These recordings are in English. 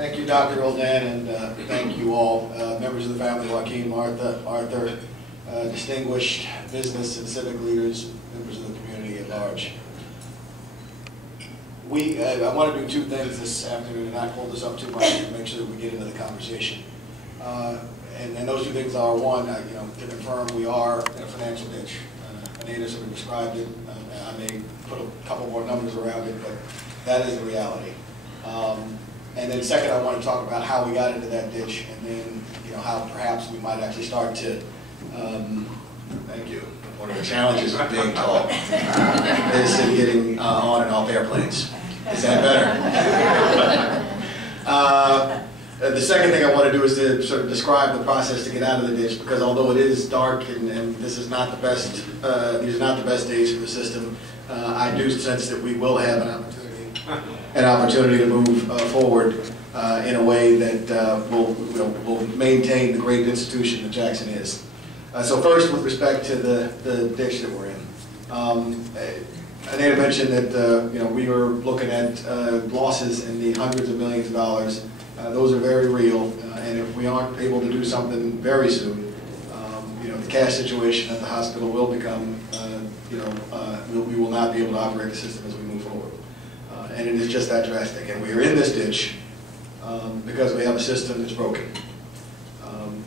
Thank you, Dr. Roldan, and thank you all, members of the family, Joaquin, Martha, Arthur, distinguished business and civic leaders, members of the community at large. I want to do two things this afternoon and not hold this up too much to make sure that we get into the conversation. And those two things are, one, to confirm we are in a financial ditch. Anita sort of described it. I may put a couple more numbers around it, but that is the reality. And then second, I want to talk about how we got into that ditch, and then how perhaps we might actually start to, thank you, one of the challenges of being tall is in getting on and off airplanes. Is that better? The second thing I want to do is to sort of describe the process to get out of the ditch, because although it is dark and this is not the best, these are not the best days for the system, I do sense that we will have an opportunity to move forward in a way that will maintain the great institution that Jackson is. So first, with respect to the ditch that we're in, Anita mentioned that we were looking at losses in the hundreds of millions of dollars. Those are very real, and if we aren't able to do something very soon, the cash situation at the hospital will become, we will not be able to operate the system as we move forward. And it is just that drastic. And we are in this ditch because we have a system that's broken.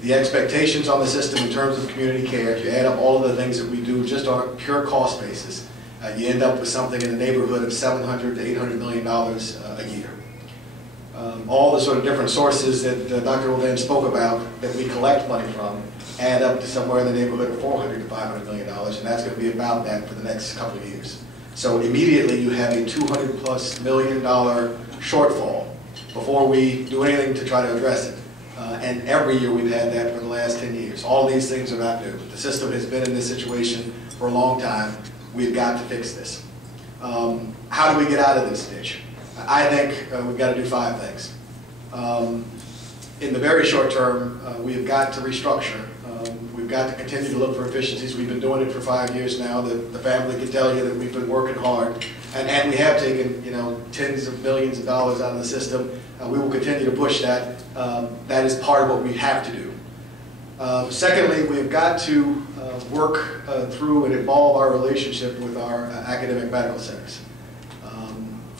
The expectations on the system in terms of community care, if you add up all of the things that we do just on a pure cost basis, you end up with something in the neighborhood of $700 to $800 million a year. All the sort of different sources that Dr. Roldan spoke about that we collect money from add up to somewhere in the neighborhood of $400 to $500 million, and that's going to be about that for the next couple of years. So immediately you have a $200+ million shortfall before we do anything to try to address it. And every year we've had that for the last 10 years. All these things are not new. The system has been in this situation for a long time. We've got to fix this. How do we get out of this ditch? I think we've got to do 5 things. In the very short term, we've got to restructure. We've got to continue to look for efficiencies. We've been doing it for 5 years now. The family can tell you that we've been working hard, and we have taken tens of millions of dollars out of the system. We will continue to push that. That is part of what we have to do. Secondly, we've got to work through and evolve our relationship with our academic medical centers.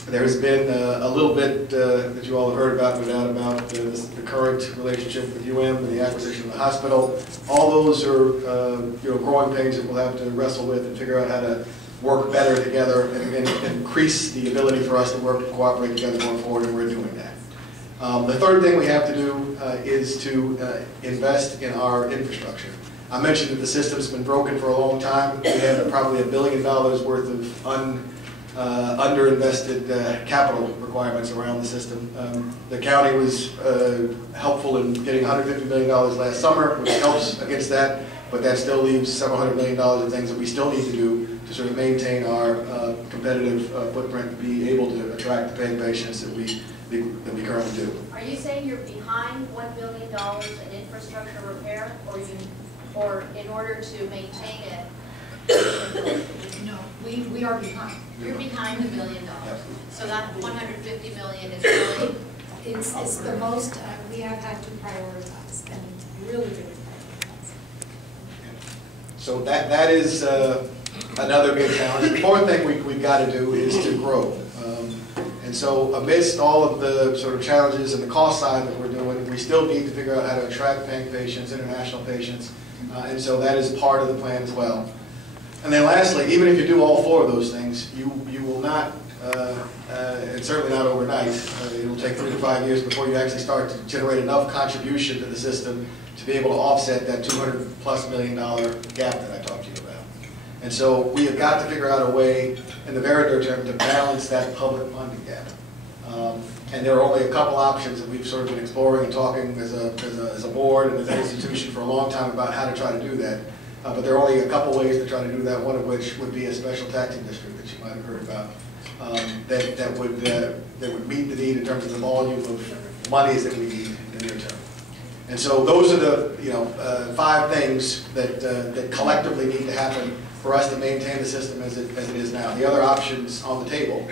There's been a little bit that you all have heard about, no doubt, about the current relationship with UM and the acquisition of the hospital. All those are growing pains that we'll have to wrestle with and figure out how to work better together and increase the ability for us to work and cooperate together going forward, and we're doing that. The third thing we have to do is to invest in our infrastructure. I mentioned that the system's been broken for a long time. We have probably $1 billion worth of underinvested capital requirements around the system. The county was helpful in getting $150 million last summer, which helps against that, but that still leaves several $100 million of things that we still need to do to sort of maintain our competitive footprint and be able to attract the paying patients that we currently do. Are you saying you're behind $1 billion in infrastructure repair, or in order to maintain it? No, we are behind. You're behind $1 billion. Yep. So that $150 million is really... It's the most we have had to prioritize, and really prioritize. So that is another big challenge. The fourth thing we've got to do is to grow. And so amidst all of the sort of challenges and the cost side that we're doing, we still need to figure out how to attract paying patients, international patients, and so that is part of the plan as well. And then lastly, even if you do all 4 of those things, you will not, and certainly not overnight, it will take 3 to 5 years before you actually start to generate enough contribution to the system to be able to offset that $200+ million gap that I talked to you about. And so we have got to figure out a way, in the very near term, to balance that public funding gap. And there are only a couple options that we've sort of been exploring and talking as a board and as an institution for a long time about how to try to do that. But there are only a couple ways to try to do that, one of which would be a special taxing district that you might have heard about, that would meet the need in terms of the volume of monies that we need in the near term. And so those are the 5 things that collectively need to happen for us to maintain the system as it is now. The other options on the table,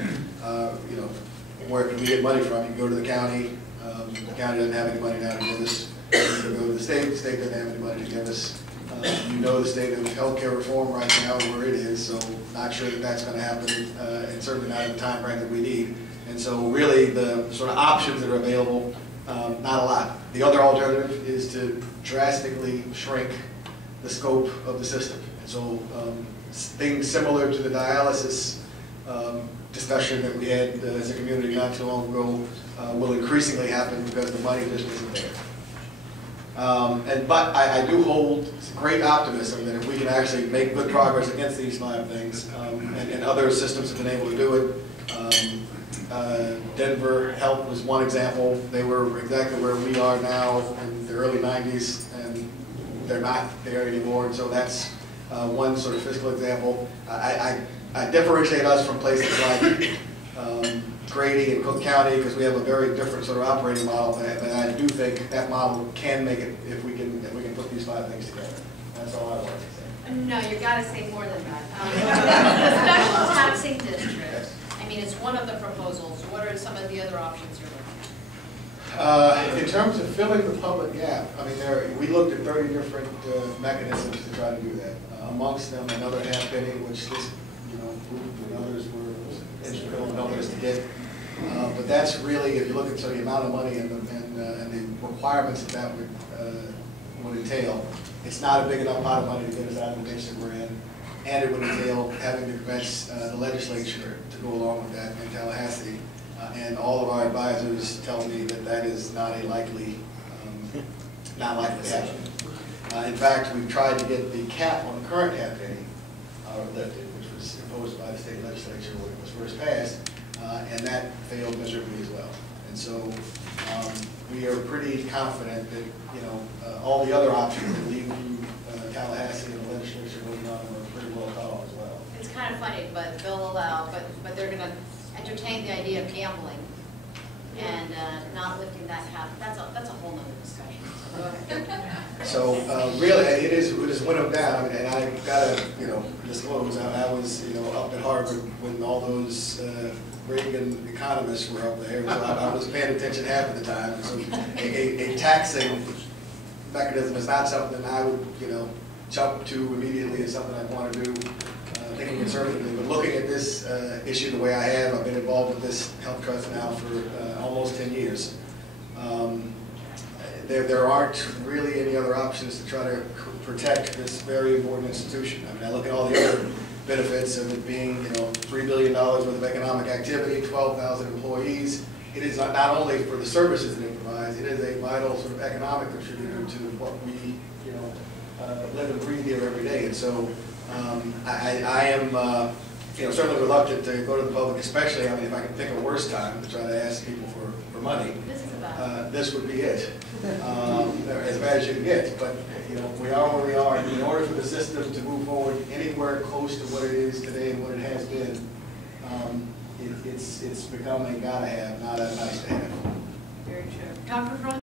where can we get money from? You can go to the county. The county doesn't have any money now to give us. You can go to the state doesn't have any money to give us. You know the state of healthcare reform right now where it is, so not sure that that's going to happen, and certainly not in the time frame that we need. And so really the sort of options that are available, not a lot. The other alternative is to drastically shrink the scope of the system. And so things similar to the dialysis discussion that we had as a community not too long ago will increasingly happen because the money just isn't there. But I do hold great optimism that if we can actually make good progress against these 5 things, and other systems have been able to do it. Denver Health was one example. They were exactly where we are now in the early 90s, and they're not there anymore. And so that's one sort of fiscal example. I differentiate us from places like Grady and Cook County because we have a very different sort of operating model, but I do think that model can make it if we can put these 5 things together. That's all I wanted to say. No, you gotta say more than that. The special taxing district, I mean, it's one of the proposals. What are some of the other options you're looking at? In terms of filling the public gap, I mean, we looked at 30 different mechanisms to try to do that. Amongst them, another half penny, which this group and others were instrumental in helping us to get. But that's really, if you look at the amount of money and the requirements that would entail, it's not a big enough pot of money to get us out of the ditch that we're in, and it would entail having to convince the legislature to go along with that in Tallahassee. And all of our advisors tell me that that is not a likely, not likely to happen. In fact, we've tried to get the cap on the current half penny lifted, which was imposed by the state legislature when it was first passed, and that failed miserably as well. And so we are pretty confident that all the other options that leave Tallahassee and the legislature moving on are pretty well thought of as well. It's kind of funny, but they'll allow, but they're going to entertain the idea of gambling and not lifting that cap. That's a whole nother discussion. So really, it is winnowed down. I mean, and I gotta disclose, I was up at Harvard when all those Reagan economists were up there, so I was paying attention half of the time. And so a taxing mechanism is not something I would jump to immediately as something I'd want to do. Thinking conservatively, but looking at this issue the way I have, I've been involved with this health trust now for almost 10 years. There aren't really any other options to try to protect this very important institution. I mean, I look at all the other benefits of it being, $3 billion worth of economic activity, 12,000 employees. It is not only for the services that it provides, it is a vital sort of economic contributor to what we, live and breathe here every day. And so I am, certainly reluctant to go to the public, especially, I mean, if I can pick a worse time to try to ask people for money. This would be it. As bad as you can get. But we are where we are. In order for the system to move forward anywhere close to what it is today and what it has been, it's become a gotta have, not a nice to have. Very true. Dr.